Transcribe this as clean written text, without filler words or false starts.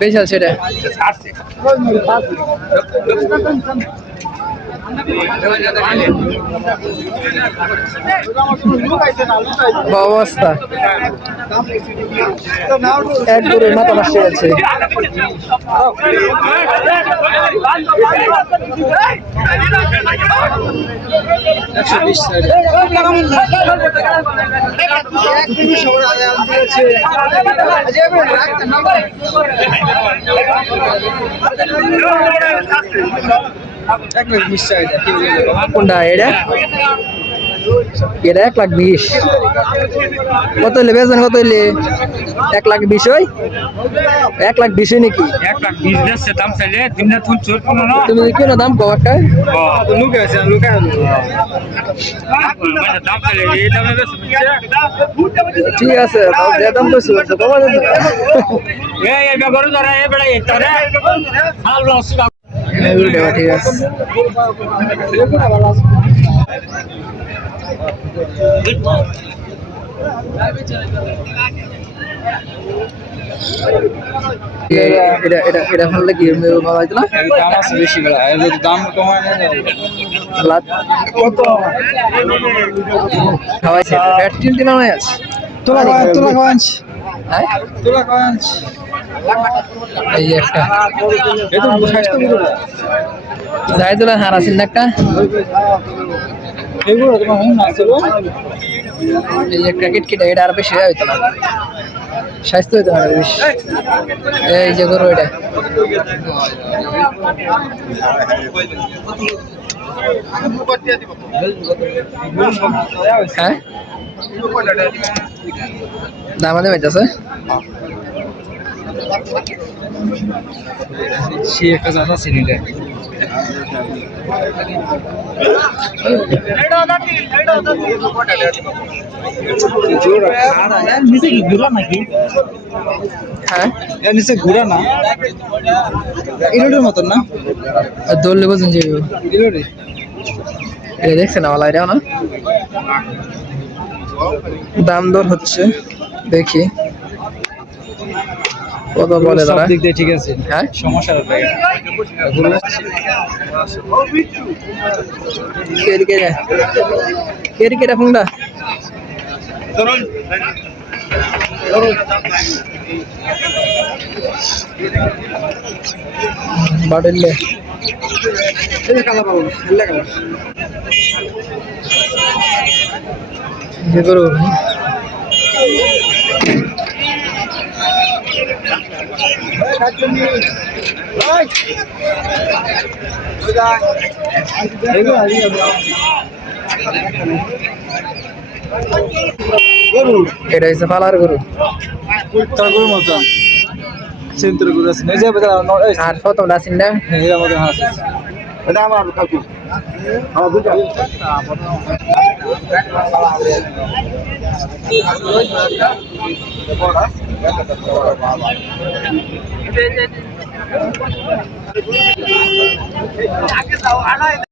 বেশাল সেটা অবস্থা এক গরুর মাথা নষ্ট হচ্ছে কোনটা এটা এটা 1,20,000 কত হইলে বেচবেন কত হইলে 1,20,000 হয় 1,20,000 নাকি 1,20,000 দাম চাইলে তুমি কেন দাম কও একটা ঠিক আছে দাম কইছো ঠিক আছে এটা ভালো লাগে দাম আছে বেশি দাম কমায় কত খাওয়াইছে ফ্যাট দিন আছে তোলা কঞ্চ হ্যাঁ তোলা কঞ্চ এই একটা এই তো স্বাস্থ্য গুলো জাইদুল্লাহ হারাসিন একটা এগুলো তোমার হোম আসছিল এই একটা কিটকিটা এটা আর বেশি হইতো না স্বাস্থ্য হইতো না বেশি এই যে গরু এটা হ্যাঁ দাম আদে পাইতেছে সে একটা জানা ছিল নিচে কি ঘুরা নাকি হ্যাঁ এর নিচে ঘুরা না ইরোডের মতন না দৌড়লে বোঝেন যে ইরোডে এটা দেখছে না এটাও না দাম দর হচ্ছে দেখি কত বলে তারা দিক দিয়ে ঠিক আছে হ্যাঁ সমস্যা হবে কেরি ফোনটা বাড়লে যে করো এটা হচ্ছে পালার গরু তার গরুর মতন সেন্টার গরু আছে এই যে আর প্রথমটা আছেন না এর মতন আছে এটা আমার কাকু আমার বুঝা